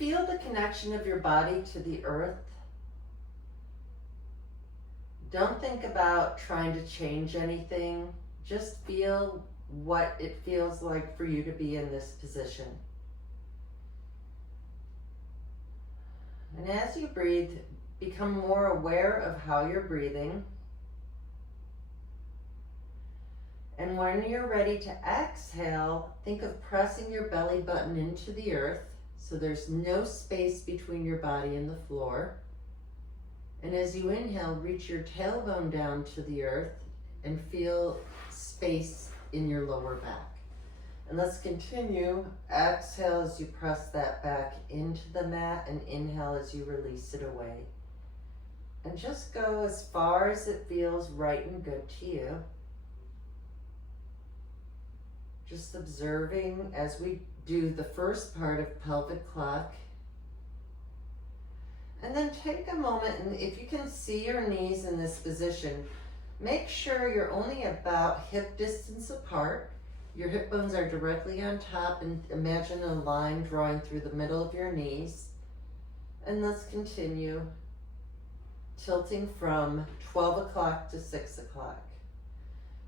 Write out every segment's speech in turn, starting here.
feel the connection of your body to the earth. Don't think about trying to change anything. Just feel what it feels like for you to be in this position. And as you breathe, become more aware of how you're breathing. And when you're ready to exhale, think of pressing your belly button into the earth so there's no space between your body and the floor. And as you inhale, reach your tailbone down to the earth and feel space in your lower back. And let's continue. Exhale as you press that back into the mat, and inhale as you release it away. And just go as far as it feels right and good to you. Just observing as we do the first part of pelvic clock. And then take a moment, and if you can see your knees in this position, make sure you're only about hip distance apart. Your hip bones are directly on top, and imagine a line drawing through the middle of your knees. And let's continue tilting from 12 o'clock to 6 o'clock.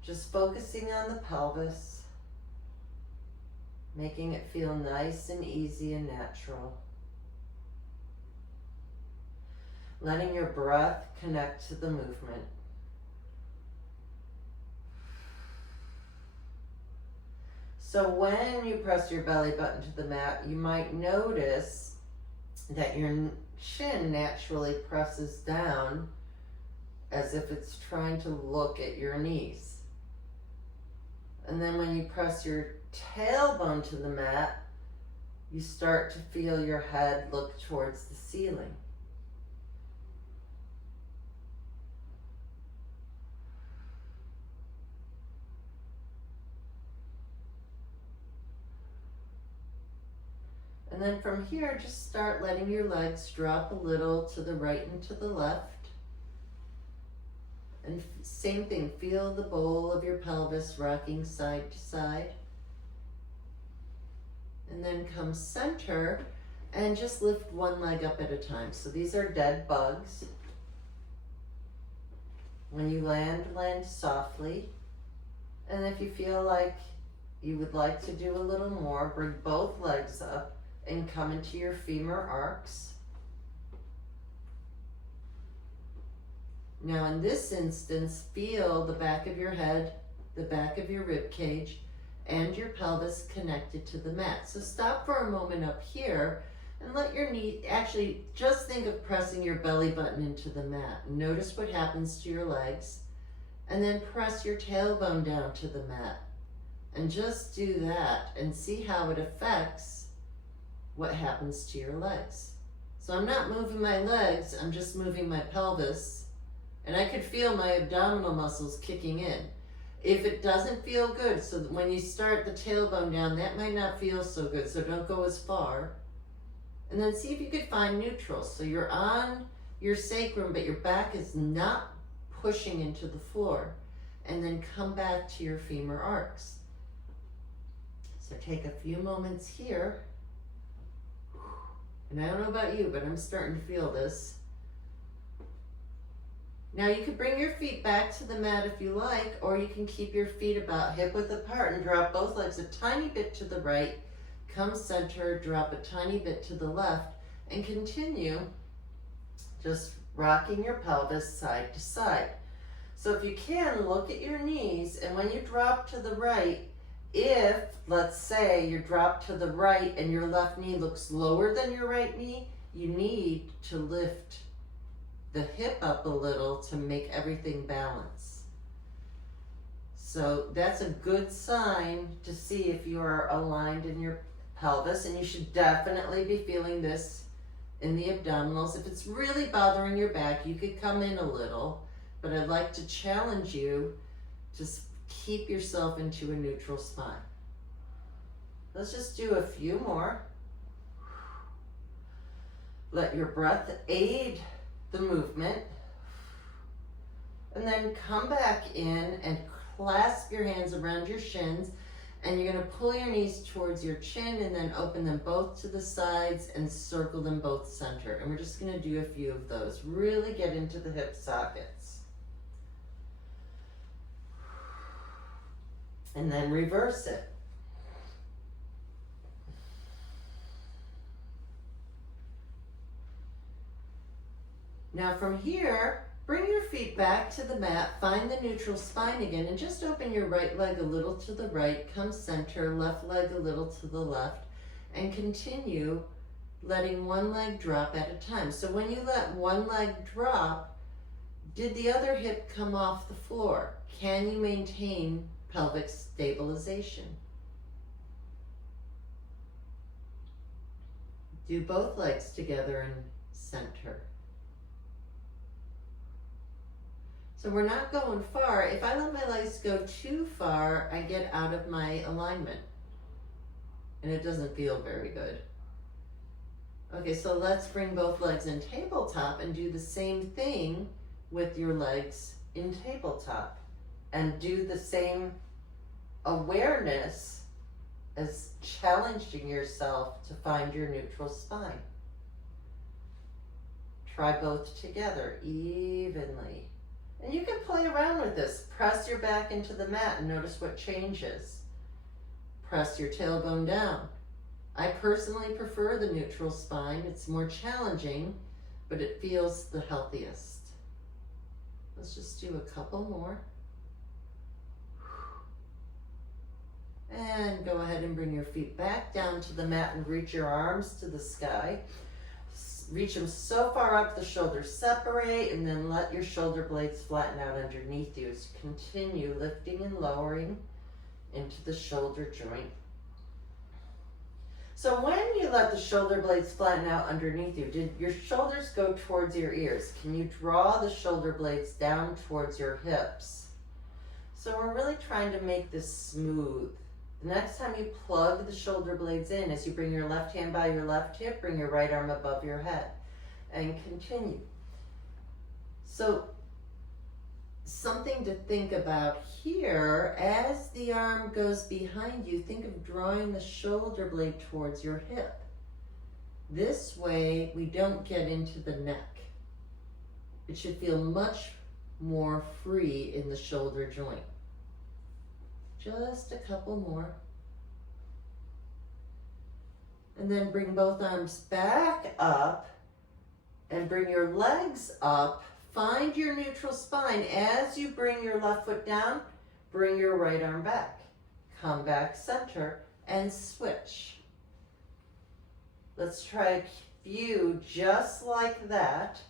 Just focusing on the pelvis, making it feel nice and easy and natural. Letting your breath connect to the movement. So when you press your belly button to the mat, you might notice that your chin naturally presses down as if it's trying to look at your knees. And then when you press your tailbone to the mat, you start to feel your head look towards the ceiling. And then from here, just start letting your legs drop a little to the right and to the left. And same thing, feel the bowl of your pelvis rocking side to side. And then come center and just lift one leg up at a time. So these are dead bugs. When you land, land softly. And if you feel like you would like to do a little more, bring both legs up and come into your femur arcs. Now in this instance, feel the back of your head, the back of your rib cage, and your pelvis connected to the mat. So stop for a moment up here and let your knee, actually just think of pressing your belly button into the mat. Notice what happens to your legs, and then press your tailbone down to the mat. And just do that and see how it affects what happens to your legs. So I'm not moving my legs, I'm just moving my pelvis, and I could feel my abdominal muscles kicking in. If it doesn't feel good, so when you start the tailbone down, that might not feel so good, so don't go as far. And then see if you could find neutral. So you're on your sacrum, but your back is not pushing into the floor. And then come back to your femur arcs. So take a few moments here. And I don't know about you, but I'm starting to feel this. Now you can bring your feet back to the mat if you like, or you can keep your feet about hip width apart and drop both legs a tiny bit to the right, come center, drop a tiny bit to the left, and continue just rocking your pelvis side to side. So if you can, look at your knees, and when you drop to the right, if, let's say, you drop to the right and your left knee looks lower than your right knee, you need to lift the hip up a little to make everything balance. So that's a good sign to see if you are aligned in your pelvis, and you should definitely be feeling this in the abdominals. If it's really bothering your back, you could come in a little, but I'd like to challenge you to keep yourself into a neutral spine. Let's just do a few more. Let your breath aid the movement. And then come back in and clasp your hands around your shins And you're going to pull your knees towards your chin and then open them both to the sides and circle them both center. And we're just going to do a few of those. Really get into the hip sockets. And then reverse it. Now from here, bring your feet back to the mat, find the neutral spine again, and just open your right leg a little to the right, come center, left leg a little to the left, and continue letting one leg drop at a time. So when you let one leg drop, did the other hip come off the floor? Can you maintain pelvic stabilization? Do both legs together and center. So we're not going far. If I let my legs go too far, I get out of my alignment. And it doesn't feel very good. Okay, so let's bring both legs in tabletop and do the same thing with your legs in tabletop. And do the same awareness as challenging yourself to find your neutral spine. Try both together evenly. And you can play around with this. Press your back into the mat and notice what changes. Press your tailbone down. I personally prefer the neutral spine. It's more challenging, but it feels the healthiest. Let's just do a couple more. And go ahead and bring your feet back down to the mat and reach your arms to the sky. Reach them so far up the shoulders separate, and then let your shoulder blades flatten out underneath you as you continue lifting and lowering into the shoulder joint. So when you let the shoulder blades flatten out underneath you, did your shoulders go towards your ears? Can you draw the shoulder blades down towards your hips? So we're really trying to make this smooth. The next time you plug the shoulder blades in, as you bring your left hand by your left hip, bring your right arm above your head and continue. So something to think about here, as the arm goes behind you, think of drawing the shoulder blade towards your hip. This way we don't get into the neck. It should feel much more free in the shoulder joint. Just a couple more. And then bring both arms back up and bring your legs up. Find your neutral spine. As you bring your left foot down, bring your right arm back. Come back center and switch. Let's try a few just like that.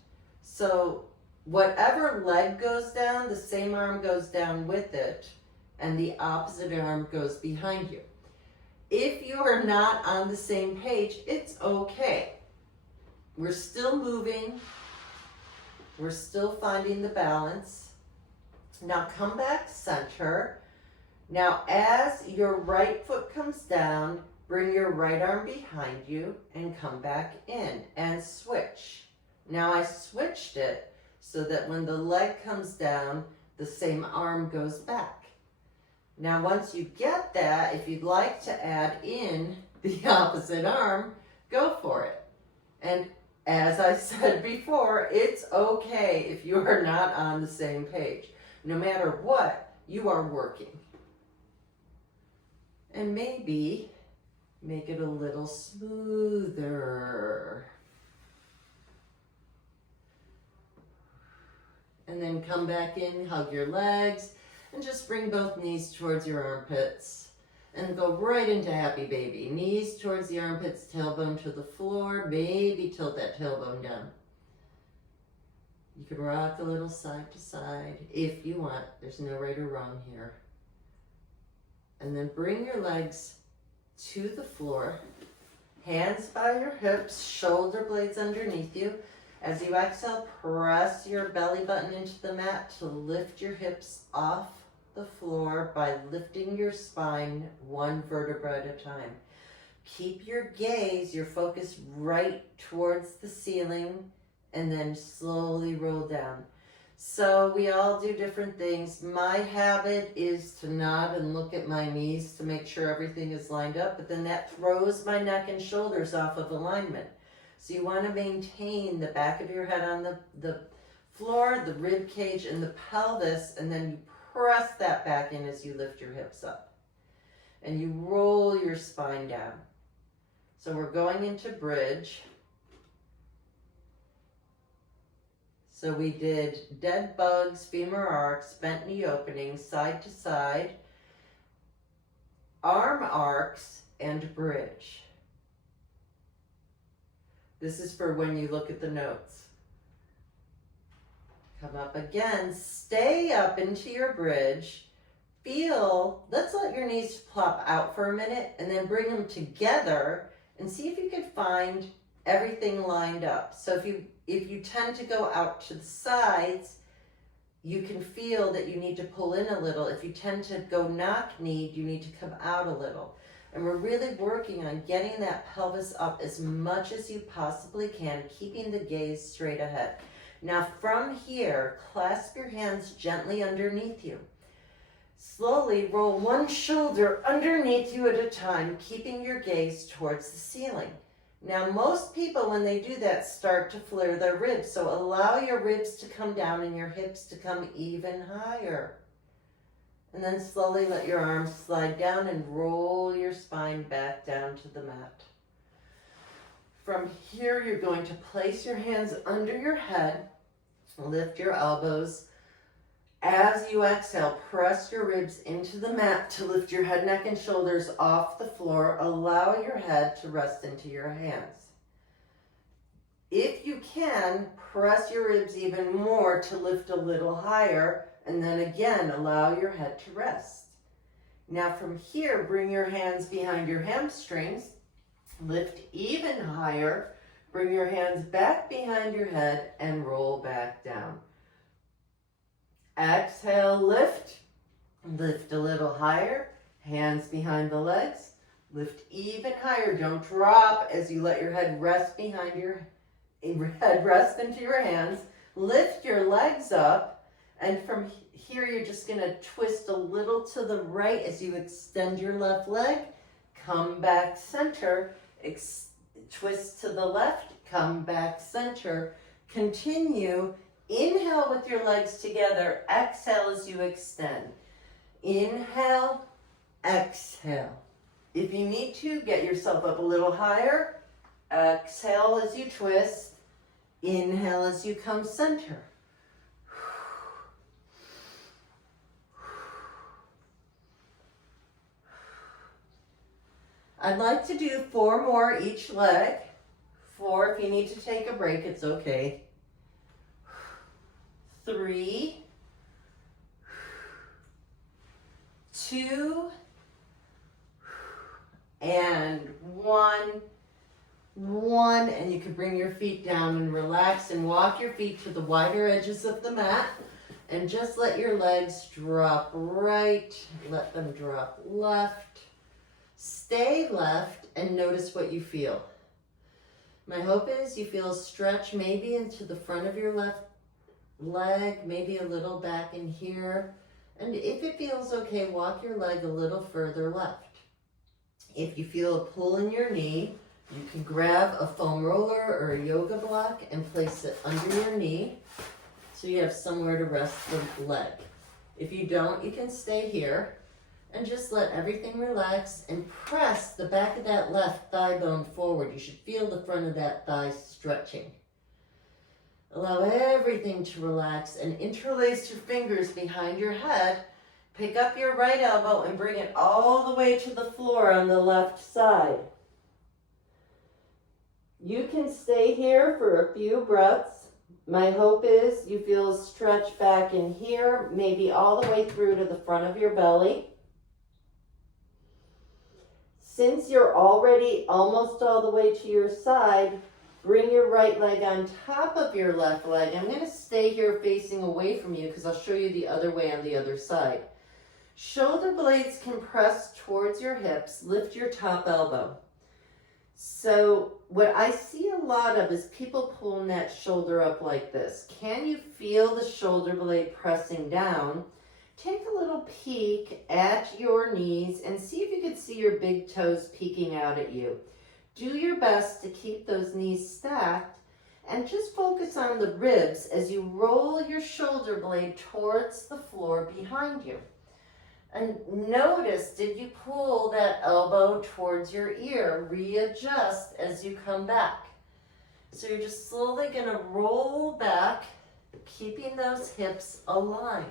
So whatever leg goes down, the same arm goes down with it, and the opposite arm goes behind you. If you are not on the same page, it's okay. We're still moving. We're still finding the balance. Now come back center. Now as your right foot comes down, bring your right arm behind you and come back in and switch. Now I switched it so that when the leg comes down, the same arm goes back. Now once you get that, if you'd like to add in the opposite arm, go for it. And as I said before, it's okay if you are not on the same page. No matter what, you are working. And maybe make it a little smoother. And then come back in, hug your legs, and just bring both knees towards your armpits. And go right into happy baby. Knees towards the armpits, tailbone to the floor. Maybe tilt that tailbone down. You can rock a little side to side if you want. There's no right or wrong here. And then bring your legs to the floor. Hands by your hips, shoulder blades underneath you. As you exhale, press your belly button into the mat to lift your hips off the floor by lifting your spine one vertebra at a time. Keep your gaze, your focus right towards the ceiling, and then slowly roll down. So we all do different things. My habit is to nod and look at my knees to make sure everything is lined up, but then that throws my neck and shoulders off of alignment. So you want to maintain the back of your head on the floor, the rib cage, and the pelvis, and then you press that back in as you lift your hips up. And you roll your spine down. So we're going into bridge. So we did dead bugs, femur arcs, bent knee openings, side to side, arm arcs, and bridge. This is for when you look at the notes. Come up again, stay up into your bridge. Feel, let's let your knees plop out for a minute and then bring them together and see if you can find everything lined up. So if you tend to go out to the sides, you can feel that you need to pull in a little. If you tend to go knock-kneed, you need to come out a little. And we're really working on getting that pelvis up as much as you possibly can, keeping the gaze straight ahead. Now from here, clasp your hands gently underneath you. Slowly roll one shoulder underneath you at a time, keeping your gaze towards the ceiling. Now, most people, when they do that, start to flare their ribs. So allow your ribs to come down and your hips to come even higher. And then slowly let your arms slide down and roll your spine back down to the mat. From here, you're going to place your hands under your head, lift your elbows. As you exhale, press your ribs into the mat to lift your head, neck, and shoulders off the floor. Allow your head to rest into your hands. If you can, press your ribs even more to lift a little higher, and then again, allow your head to rest. Now from here, bring your hands behind your hamstrings, lift even higher, bring your hands back behind your head, and roll back down. Exhale, lift a little higher, hands behind the legs, lift even higher. Don't drop as you let your head rest behind your head, rest into your hands. Lift your legs up, and from here you're just going to twist a little to the right as you extend your left leg. Come back center, twist to the left, come back center. Continue. Inhale with your legs together. Exhale as you extend. Inhale, exhale. If you need to, get yourself up a little higher. Exhale as you twist. Inhale as you come center. I'd like to do 4 more each leg. 4, if you need to take a break, it's okay. 3, 2, and 1. And you can bring your feet down and relax and walk your feet to the wider edges of the mat and just let your legs drop right, let them drop left. Stay left and notice what you feel. My hope is you feel a stretch maybe into the front of your left leg, maybe a little back in here. And if it feels okay, walk your leg a little further left. If you feel a pull in your knee, you can grab a foam roller or a yoga block and place it under your knee so you have somewhere to rest the leg. If you don't, you can stay here and just let everything relax and press the back of that left thigh bone forward. You should feel the front of that thigh stretching. Allow everything to relax and interlace your fingers behind your head. Pick up your right elbow and bring it all the way to the floor on the left side. You can stay here for a few breaths. My hope is you feel a stretch back in here, maybe all the way through to the front of your belly. Since you're already almost all the way to your side, bring your right leg on top of your left leg. I'm going to stay here facing away from you because I'll show you the other way on the other side. Shoulder blades can press towards your hips. Lift your top elbow. So what I see a lot of is people pulling that shoulder up like this. Can you feel the shoulder blade pressing down? Take a little peek at your knees and see if you can see your big toes peeking out at you. Do your best to keep those knees stacked and just focus on the ribs as you roll your shoulder blade towards the floor behind you. And notice, did you pull that elbow towards your ear? Readjust as you come back. So you're just slowly going to roll back, keeping those hips aligned.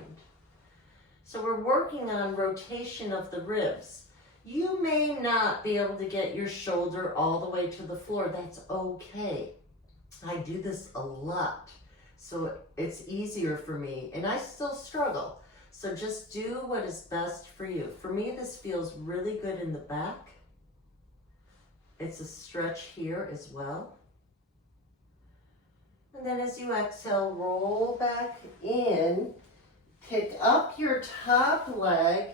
So we're working on rotation of the ribs. You may not be able to get your shoulder all the way to the floor. That's okay. I do this a lot, so it's easier for me, and I still struggle. So just do what is best for you. For me, this feels really good in the back. It's a stretch here as well. And then as you exhale, roll back in, pick up your top leg,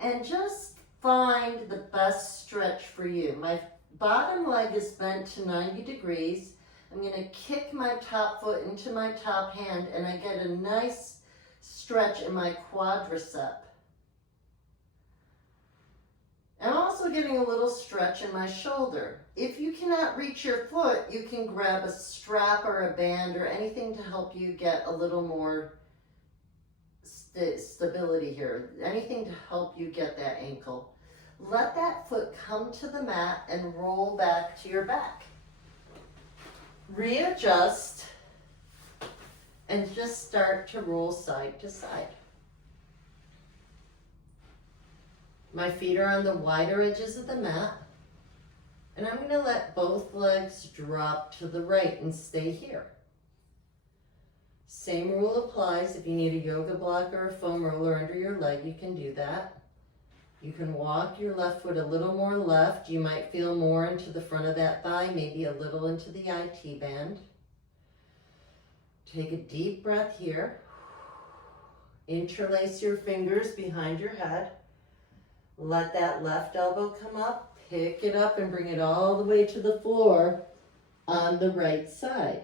and just find the best stretch for you. My bottom leg is bent to 90 degrees. I'm going to kick my top foot into my top hand, and I get a nice stretch in my quadricep. I'm also getting a little stretch in my shoulder. If you cannot reach your foot, you can grab a strap or a band or anything to help you get a little more stability here. Anything to help you get that ankle. Let that foot come to the mat and roll back to your back. Readjust and just start to roll side to side. My feet are on the wider edges of the mat, and I'm going to let both legs drop to the right and stay here. Same rule applies. If you need a yoga block or a foam roller under your leg, you can do that. You can walk your left foot a little more left. You might feel more into the front of that thigh, maybe a little into the IT band. Take a deep breath here. Interlace your fingers behind your head. Let that left elbow come up. Pick it up and bring it all the way to the floor on the right side.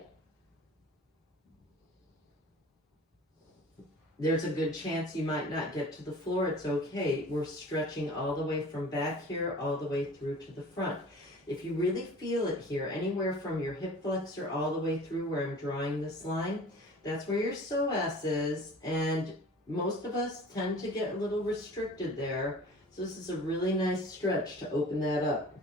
There's a good chance you might not get to the floor. It's okay. We're stretching all the way from back here all the way through to the front. If you really feel it here, anywhere from your hip flexor all the way through where I'm drawing this line, that's where your psoas is, and most of us tend to get a little restricted there. So this is a really nice stretch to open that up.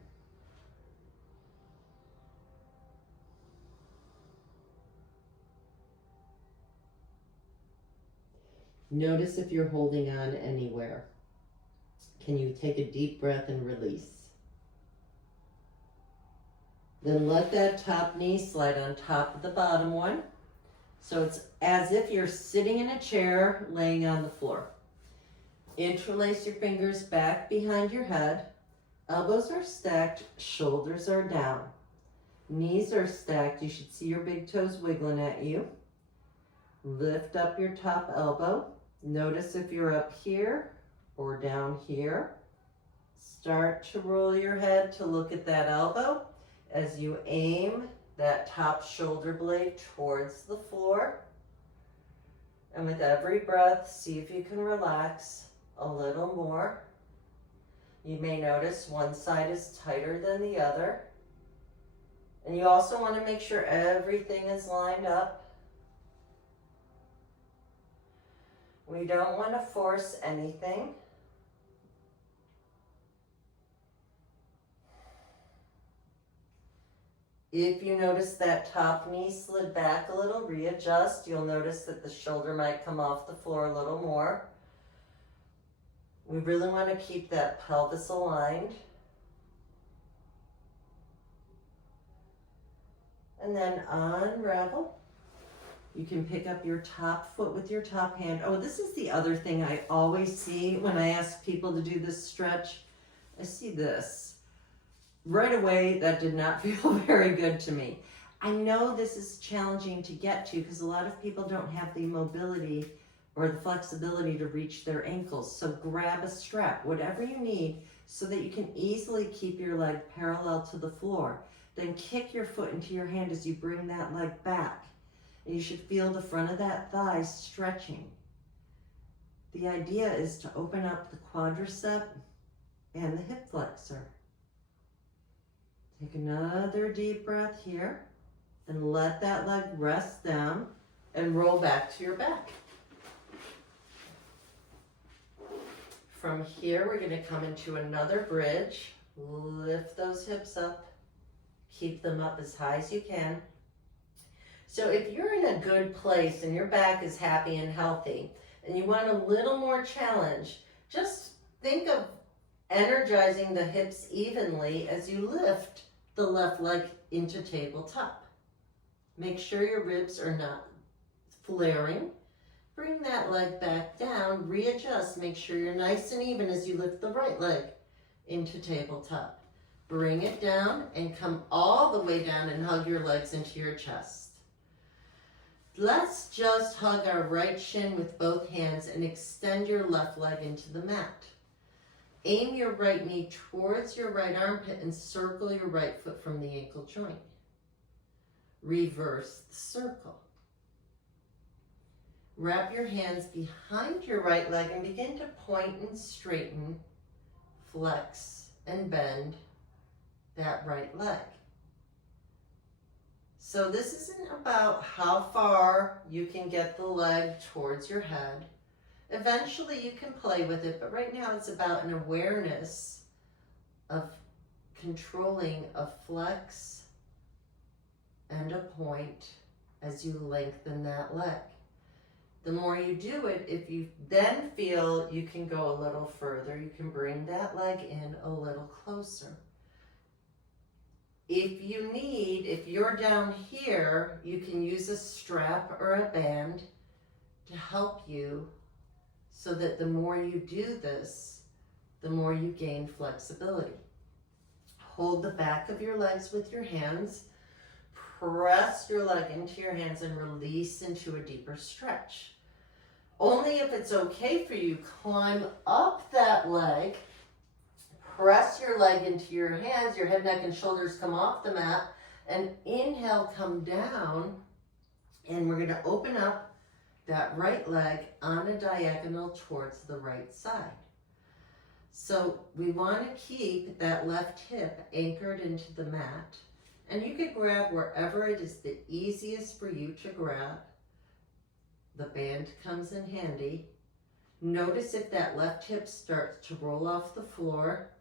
Notice if you're holding on anywhere. Can you take a deep breath and release? Then let that top knee slide on top of the bottom one. So it's as if you're sitting in a chair laying on the floor. Interlace your fingers back behind your head. Elbows are stacked, shoulders are down. Knees are stacked. You should see your big toes wiggling at you. Lift up your top elbow. Notice if you're up here or down here. Start to roll your head to look at that elbow as you aim that top shoulder blade towards the floor. And with every breath, see if you can relax a little more. You may notice one side is tighter than the other. And you also want to make sure everything is lined up. We don't want to force anything. If you notice that top knee slid back a little, readjust. You'll notice that the shoulder might come off the floor a little more. We really want to keep that pelvis aligned. And then unravel. You can pick up your top foot with your top hand. Oh, this is the other thing I always see when I ask people to do this stretch. I see this. Right away, that did not feel very good to me. I know this is challenging to get to because a lot of people don't have the mobility or the flexibility to reach their ankles. So grab a strap, whatever you need, so that you can easily keep your leg parallel to the floor. Then kick your foot into your hand as you bring that leg back. And you should feel the front of that thigh stretching. The idea is to open up the quadricep and the hip flexor. Take another deep breath here and let that leg rest down and roll back to your back. From here, we're going to come into another bridge. Lift those hips up. Keep them up as high as you can. So if you're in a good place and your back is happy and healthy and you want a little more challenge, just think of energizing the hips evenly as you lift the left leg into tabletop. Make sure your ribs are not flaring. Bring that leg back down, readjust, make sure you're nice and even as you lift the right leg into tabletop. Bring it down and come all the way down and hug your legs into your chest. Let's just hug our right shin with both hands and extend your left leg into the mat. Aim your right knee towards your right armpit and circle your right foot from the ankle joint. Reverse the circle. Wrap your hands behind your right leg and begin to point and straighten, flex and bend that right leg. So this isn't about how far you can get the leg towards your head. Eventually you can play with it, but right now it's about an awareness of controlling a flex and a point as you lengthen that leg. The more you do it, if you then feel you can go a little further, you can bring that leg in a little closer. If you're down here, you can use a strap or a band to help you so that the more you do this, the more you gain flexibility. Hold the back of your legs with your hands. Press your leg into your hands and release into a deeper stretch. Only if it's okay for you, climb up that leg. Press your leg into your hands, your head, neck, and shoulders come off the mat, and inhale, come down, and we're going to open up that right leg on a diagonal towards the right side. So we want to keep that left hip anchored into the mat, and you can grab wherever it is the easiest for you to grab. The band comes in handy. Notice if that left hip starts to roll off the floor.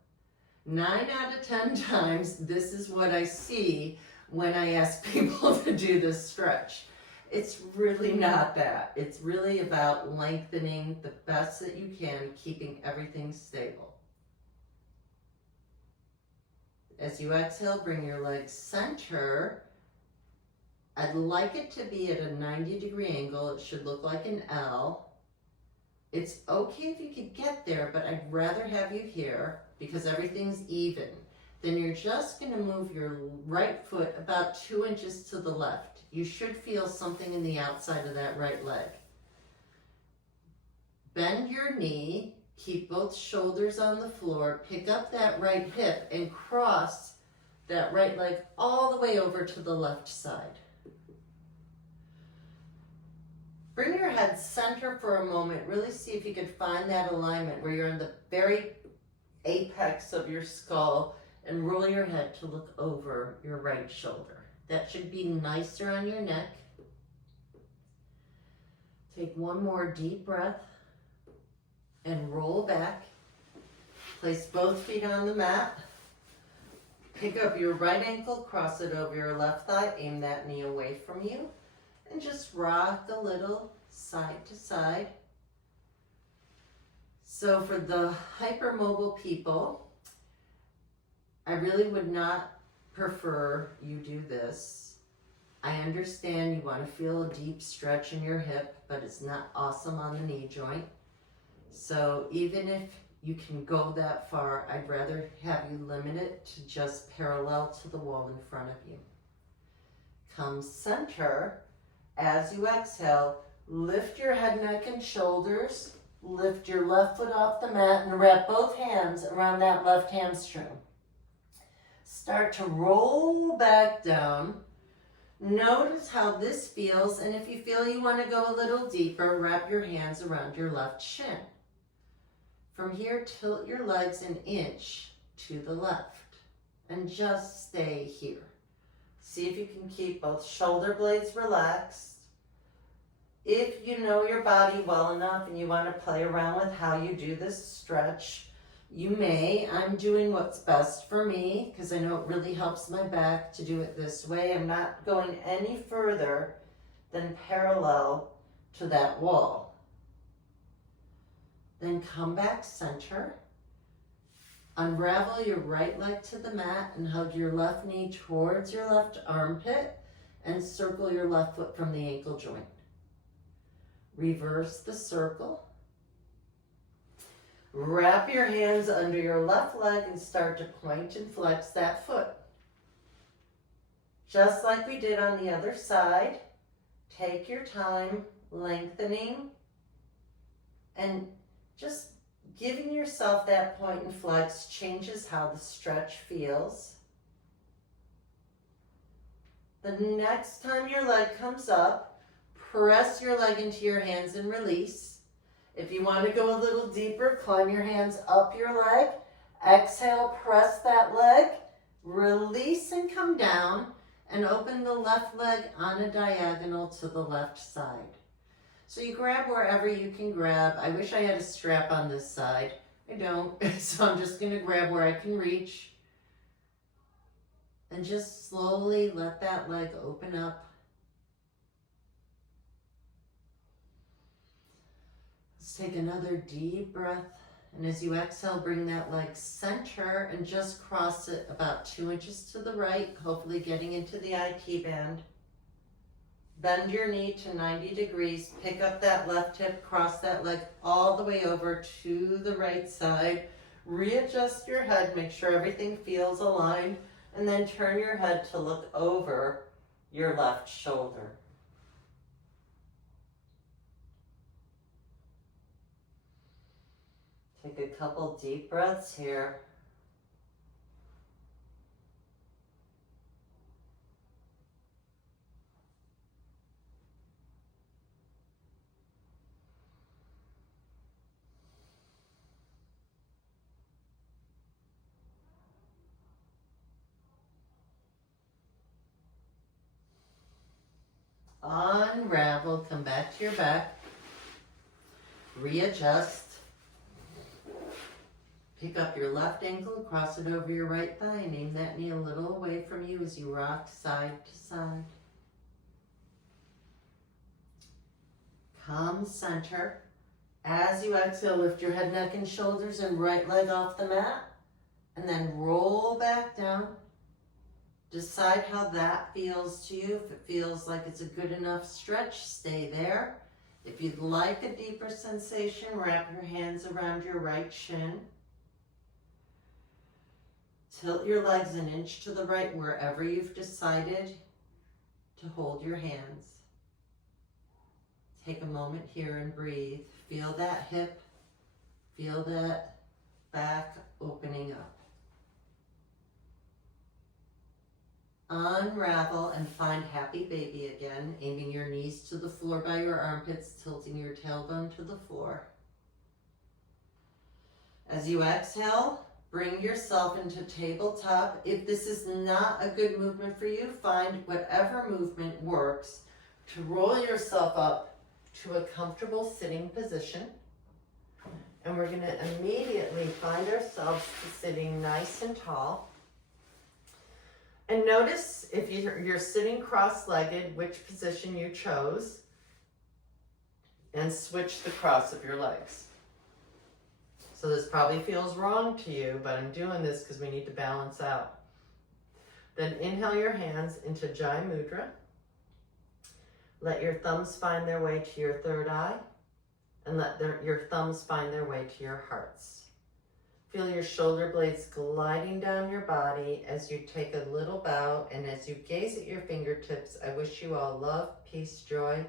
9 out of 10 times, this is what I see when I ask people to do this stretch. It's really not that. It's really about lengthening the best that you can, keeping everything stable. As you exhale, bring your legs center. I'd like it to be at a 90-degree angle. It should look like an L. It's okay if you could get there, but I'd rather have you here because everything's even. Then you're just going to move your right foot about 2 inches to the left. You should feel something in the outside of that right leg. Bend your knee, keep both shoulders on the floor, pick up that right hip and cross that right leg all the way over to the left side. Bring your head center for a moment. Really see if you could find that alignment where you're in the very apex of your skull and roll your head to look over your right shoulder. That should be nicer on your neck. Take one more deep breath and roll back. Place both feet on the mat. Pick up your right ankle, cross it over your left thigh, aim that knee away from you, and just rock a little side to side. So for the hypermobile people, I really would not prefer you do this. I understand you want to feel a deep stretch in your hip, but it's not awesome on the knee joint. So even if you can go that far, I'd rather have you limit it to just parallel to the wall in front of you. Come center. As you exhale, lift your head, neck, and shoulders. Lift your left foot off the mat and wrap both hands around that left hamstring. Start to roll back down. Notice how this feels, and if you feel you want to go a little deeper, wrap your hands around your left shin. From here, tilt your legs an inch to the left, and just stay here. See if you can keep both shoulder blades relaxed. If you know your body well enough and you want to play around with how you do this stretch, you may. I'm doing what's best for me because I know it really helps my back to do it this way. I'm not going any further than parallel to that wall. Then come back center. Unravel your right leg to the mat and hug your left knee towards your left armpit and circle your left foot from the ankle joint. Reverse the circle. Wrap your hands under your left leg and start to point and flex that foot. Just like we did on the other side, take your time lengthening and just giving yourself that point and flex changes how the stretch feels. The next time your leg comes up, press your leg into your hands and release. If you want to go a little deeper, climb your hands up your leg. Exhale, press that leg. Release and come down and open the left leg on a diagonal to the left side. So you grab wherever you can grab. I wish I had a strap on this side. I don't, so I'm just going to grab where I can reach. And just slowly let that leg open up. Let's take another deep breath. And as you exhale, bring that leg center and just cross it about 2 inches to the right, hopefully getting into the IT band. Bend your knee to 90 degrees, pick up that left hip, cross that leg all the way over to the right side. Readjust your head, make sure everything feels aligned, and then turn your head to look over your left shoulder. Take a couple deep breaths here. Unravel, come back to your back, readjust, pick up your left ankle, cross it over your right thigh, and aim that knee a little away from you as you rock side to side. Come center. As you exhale, lift your head, neck, and shoulders and right leg off the mat, and then roll back down. Decide how that feels to you. If it feels like it's a good enough stretch, stay there. If you'd like a deeper sensation, wrap your hands around your right shin. Tilt your legs an inch to the right wherever you've decided to hold your hands. Take a moment here and breathe. Feel that hip, feel that back opening up. Unravel and find happy baby again, aiming your knees to the floor by your armpits, tilting your tailbone to the floor. As you exhale, bring yourself into tabletop. If this is not a good movement for you, find whatever movement works to roll yourself up to a comfortable sitting position. And we're going to immediately find ourselves sitting nice and tall. And notice if you're sitting cross-legged, which position you chose, and switch the cross of your legs. So this probably feels wrong to you, but I'm doing this because we need to balance out. Then inhale your hands into Jai Mudra. Let your thumbs find their way to your third eye, and let your thumbs find their way to your hearts. Feel your shoulder blades gliding down your body as you take a little bow, and as you gaze at your fingertips, I wish you all love, peace, joy,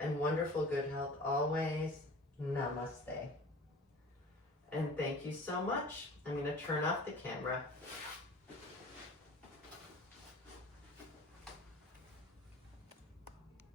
and wonderful good health always. Namaste. And thank you so much. I'm going to turn off the camera.